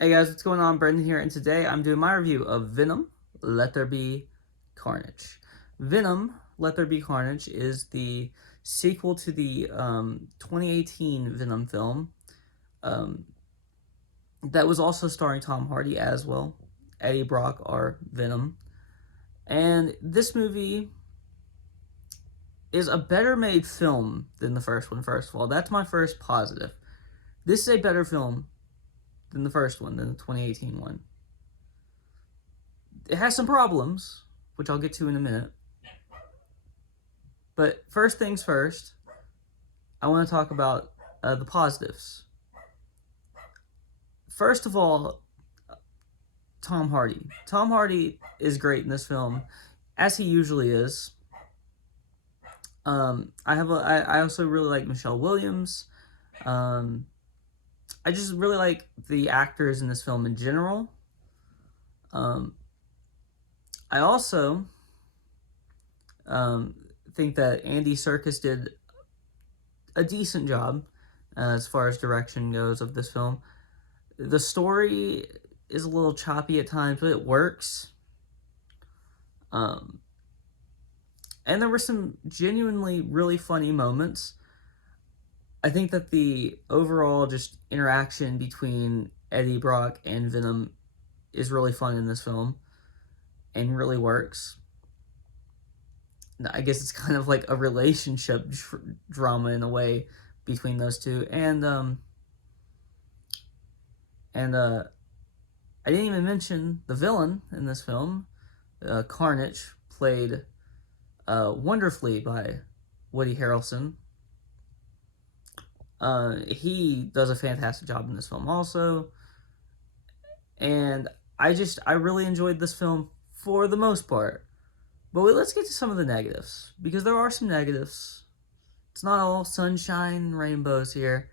Hey guys, what's going on? Brendan here, and today I'm doing my review of Venom, Let There Be Carnage. Venom, Let There Be Carnage is the sequel to the 2018 Venom film um, that was also starring Tom Hardy as well. Eddie Brock are Venom. And this movie is a better made film than the first one, first of all. That's my first positive. This is a better film than the first one, than the 2018 one. It has some problems, which I'll get to in a minute. But first things first, I want to talk about the positives. First of all, Tom Hardy. Tom Hardy is great in this film, as he usually is. I also really like Michelle Williams. Um, I just really like the actors in this film in general. Um, I also um, think that Andy Serkis did a decent job as far as direction goes of this film. The story is a little choppy at times, but it works. Um, and there were some genuinely really funny moments. I think that the overall just interaction between Eddie Brock and Venom is really fun in this film and really works. I guess it's kind of like a relationship drama in a way between those two, and I didn't even mention the villain in this film, Carnage, played wonderfully by Woody Harrelson. He does a fantastic job in this film also, and I really enjoyed this film for the most part. But let's get to some of the negatives, because there are some negatives. It's not all sunshine and rainbows here.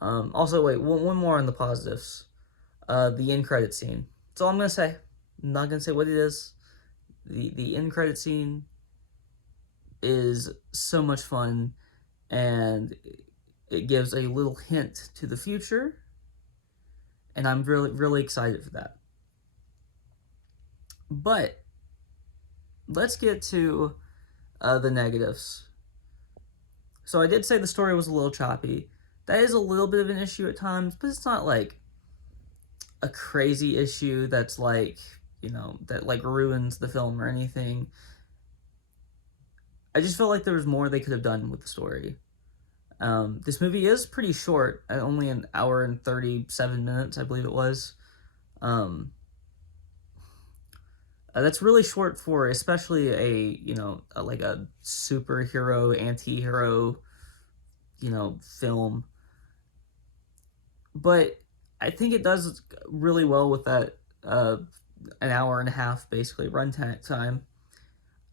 Also, wait, one more on the positives. The end credit scene. That's all I'm gonna say. I'm not gonna say what it is. The end credit scene is so much fun, and it gives a little hint to the future, and I'm really excited for that. But let's get to the negatives. So I did say the story was a little choppy. That is a little bit of an issue at times, but it's not like a crazy issue that's like, that like ruins the film or anything. I just felt like there was more they could have done with the story. This movie is pretty short, only an hour and 37 minutes, I believe it was. Um, that's really short for especially like a superhero, anti-hero, film. But I think it does really well with that an hour and a half basically runtime.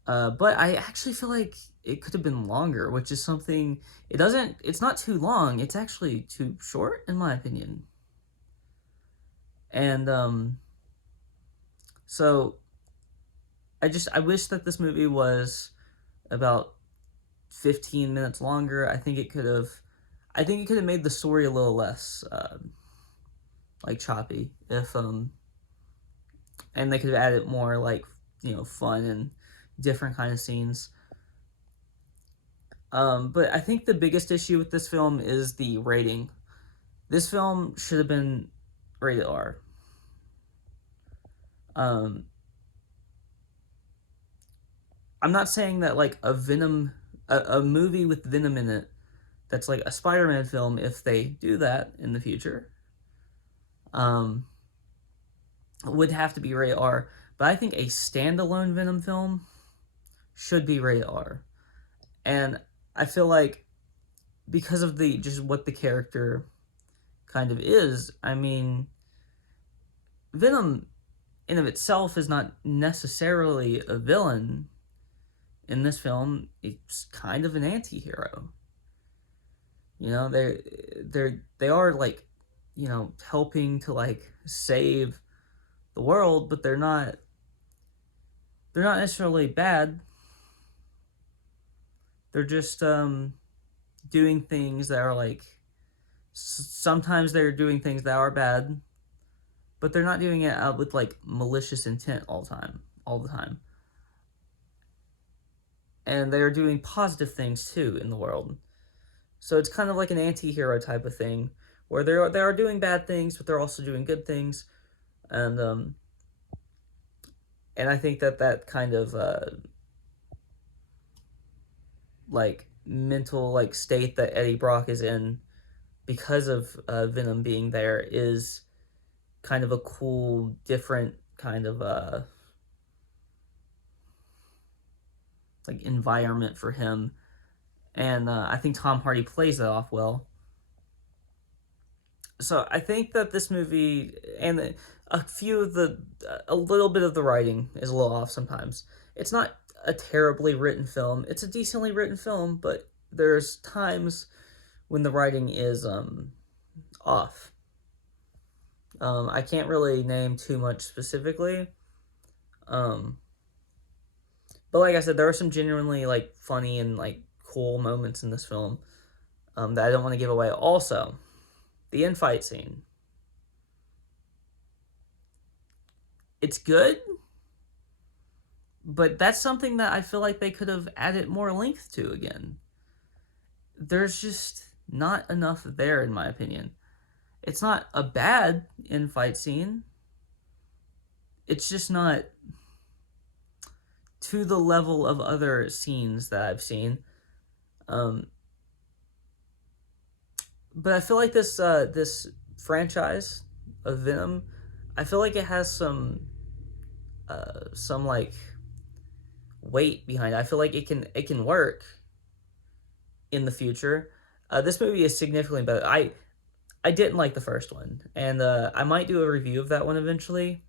But I actually feel like it could have been longer, which is something it's not too long, it's actually too short in my opinion. And so I wish that this movie was about 15 minutes longer. I think it could have made the story a little less like choppy if and they could have added more like fun and different kind of scenes. But I think the biggest issue with this film is the rating. This film should have been rated R. Um, I'm not saying that like a movie with Venom in it, that's like a Spider-Man film, if they do that in the future, um, would have to be rated R. But I think a standalone Venom film should be rated R. And I feel like because of the just what the character kind of is, I mean, Venom in of itself is not necessarily a villain in this film. It's kind of an anti-hero. They are like, helping to like save the world, but they're not necessarily bad. They're just doing things that are like sometimes they're doing things that are bad, but they're not doing it with like malicious intent all the time. And they're doing positive things too in the world. So it's kind of like an anti-hero type of thing, where they are doing bad things, but they're also doing good things, and I think that kind of like mental like state that Eddie Brock is in because of Venom being there is kind of a cool, different kind of like environment for him, and I think Tom Hardy plays that off well. So I think that this movie and a few of a little bit of the writing is a little off sometimes. It's not a terribly written film. It's a decently written film, but there's times when the writing is off. I can't really name too much specifically. But like I said, there are some genuinely like funny and like cool moments in this film that I don't want to give away. Also, the infight scene. It's good, but that's something that I feel like they could have added more length to again. There's just not enough there, in my opinion. It's not a bad infight scene. It's just not to the level of other scenes that I've seen. But I feel like this franchise of Venom, I feel like it has some like weight behind it. I feel like it can work in the future. This movie is significantly better. I didn't like the first one, and I might do a review of that one eventually.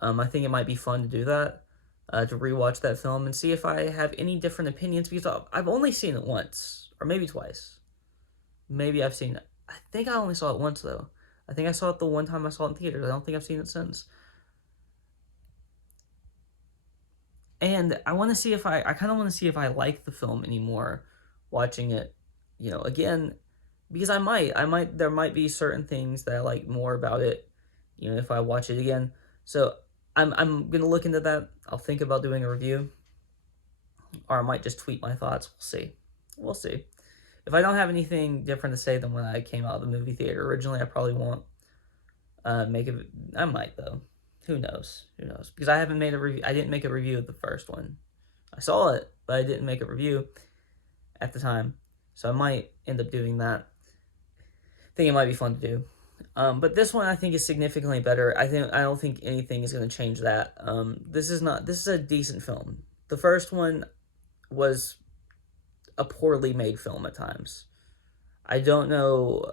I think it might be fun to do that, to rewatch that film and see if I have any different opinions, because I've only seen it once, or maybe twice. Maybe I've seen it. I think I only saw it once, though. I think I saw it the one time I saw it in theaters. I don't think I've seen it since. And I want to see if I kind of want to see if I like the film anymore watching it, again, because there might be certain things that I like more about it, if I watch it again. So I'm going to look into that. I'll think about doing a review, or I might just tweet my thoughts. We'll see. If I don't have anything different to say than when I came out of the movie theater originally, I probably won't make it. I might, though. Who knows? Because I haven't made a review. I didn't make a review of the first one. I saw it, but I didn't make a review at the time. So I might end up doing that. I think it might be fun to do. But this one I think is significantly better. I don't think anything is going to change that. This is a decent film. The first one was a poorly made film at times. I don't know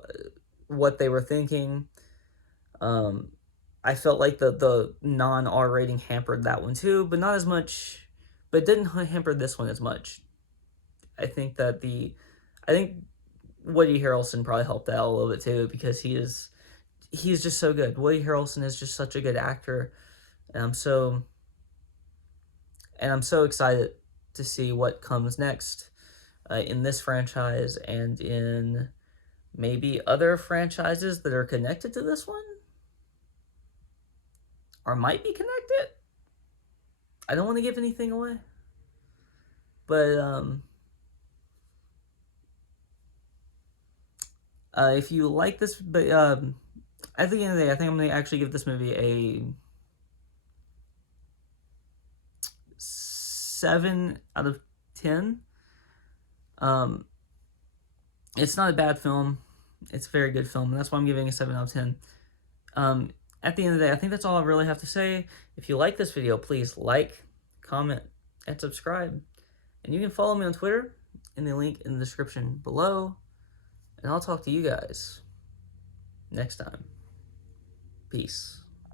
what they were thinking. I felt like the non-R rating hampered that one too, but not as much. But it didn't hamper this one as much. I think Woody Harrelson probably helped out a little bit too, because he's just so good. Woody Harrelson is just such a good actor, and I'm so excited to see what comes next in this franchise and in maybe other franchises that are connected to this one, or might be connected. I don't want to give anything away, but if you like this, but at the end of the day, I think I'm gonna actually give this movie a 7 out of 10. It's not a bad film. It's a very good film, and that's why I'm giving a 7 out of 10. At the end of the day, I think that's all I really have to say. If you like this video, please like, comment, and subscribe. And you can follow me on Twitter in the link in the description below. And I'll talk to you guys next time. Peace.